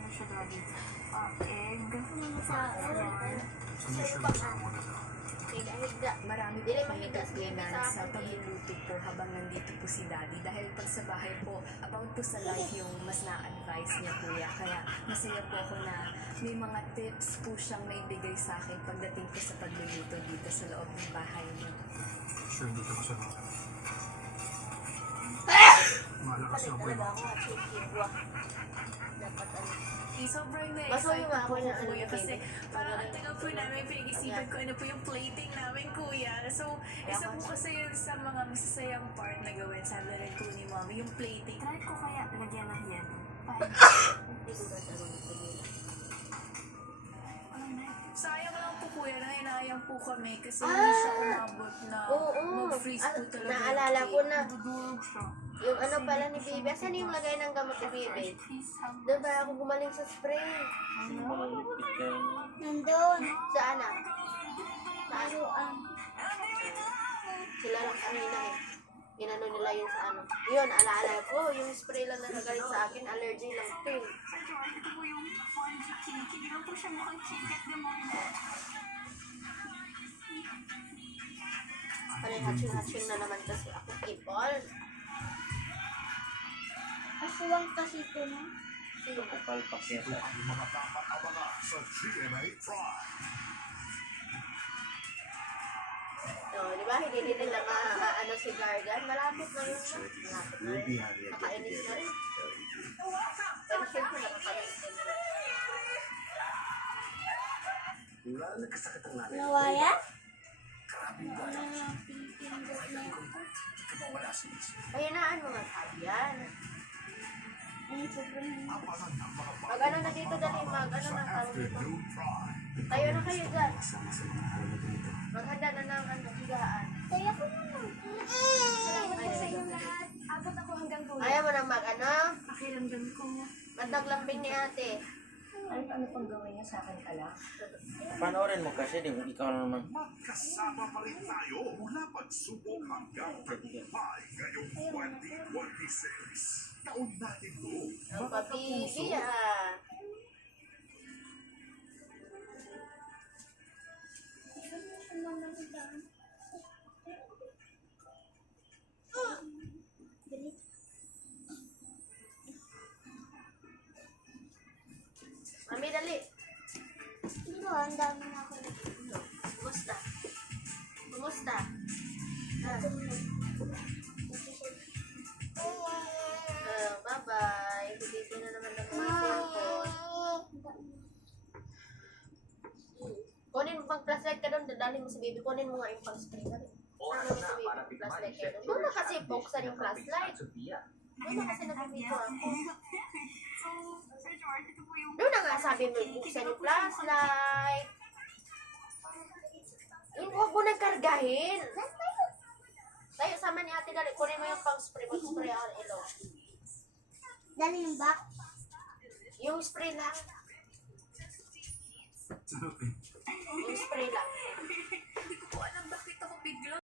ano siya dati? Egg. Sa Marami po kami natutunan sa pagluluto po habang nandito po si Daddy. Dahil pag sa bahay po, about po sa life yung mas na-advise niya kuya. Kaya masaya po ako na may mga tips po siyang may bigay sa akin pagdating po sa pagluluto dito sa loob ng bahay niya. Sure, hindi ka masarap. Malakas yung primo. sobrang Masuyo na-excite nga po ako na kuya ano, kasi baby. parang ang tagal po namin pinag-isipan ko ano po yung plating namin kuya. So, isa po kasi yun sa mga masasayang part na gawin sa rin po ni mami, yung plating. Try ko kaya lagyan ng yelo. Sayang lang po kuya, nahinayang po kami kasi hindi siya umabot na mag-freeze po talaga. Naalala ko na. Dudurog siya. Yung ano pala ni Baby. Asan yung lagay ng gamot ni Baby? Doon ba ako gumaling sa spray? Nandun. Saan na? Laruan. Sila lang kanina eh. Inano nila yun sa ano. Yun, alaala ko. Yung spray lang na nagaling sa akin. Allergy lang ito eh. Sir George, ito po yung fungi cake. Hindi lang po siya mukhang cake at the moment. Ano yung hatching-hatching na naman kasi ako people. Aswang kasi ito na. Palpak niya sa Ang mga dapat abangan sa GMA Prime. No, di ba? Hindi nila ano si Gargan. Malapit na yun. Malapit na Ruby rin. Harriet Nakainis na rin. together. Pero siyempre nakakainis din nila. Wala na nagkasakit ang nanay. Nawaya? Grabe yung bata. Pahinaan mo nga sabi yan. Ay, sobrang Abangan ang mga Mag ano na dito dali, mag ano na tawag dito. Afternoon Prime. Tayo na kayo dyan. Kasama sa mga araw na ganito. Maghanda na ng ano, higaan. Kaya ko naman. Salamat po sa inyo lahat. Abot ako hanggang dulo. Ayaw mo nang mag ano? Pakiramdam ko. Magdaglambing ni ate. Ano pang gawin niya sa akin pala? Panoorin mo kasi, di ba? Ikaw naman. Magkasama pa rin tayo mula pagsubok hanggang tagumpay ngayong 2026. Taon natin to. Ang Mga papibi kapuso. ah. Mami, dali. Ito, ang dami na ako. Kumusta? Kumusta? Bye-bye. Hindi na naman ako ng cellphone. Kunin mo pang flashlight ka doon. Dadalhin mo si baby. Kunin mo nga yung pang spray ka doon. Sama mo si baby. Flashlight ka doon. Doon na kasi buksan yung flashlight. Doon na kasi nabibito ako. So, Sir George, ito po yung... Doon na nga sabi mo buksan yung flashlight. Huwag mo nang kargahin. Tayo, sama ni ate dali. Kunin mo yung pang spray. Mag-spray ako ng ilong. Dali yung back. Yung spray lang. Sarap eh. Yung spray lang. Hindi ko po alam bakit ako bigla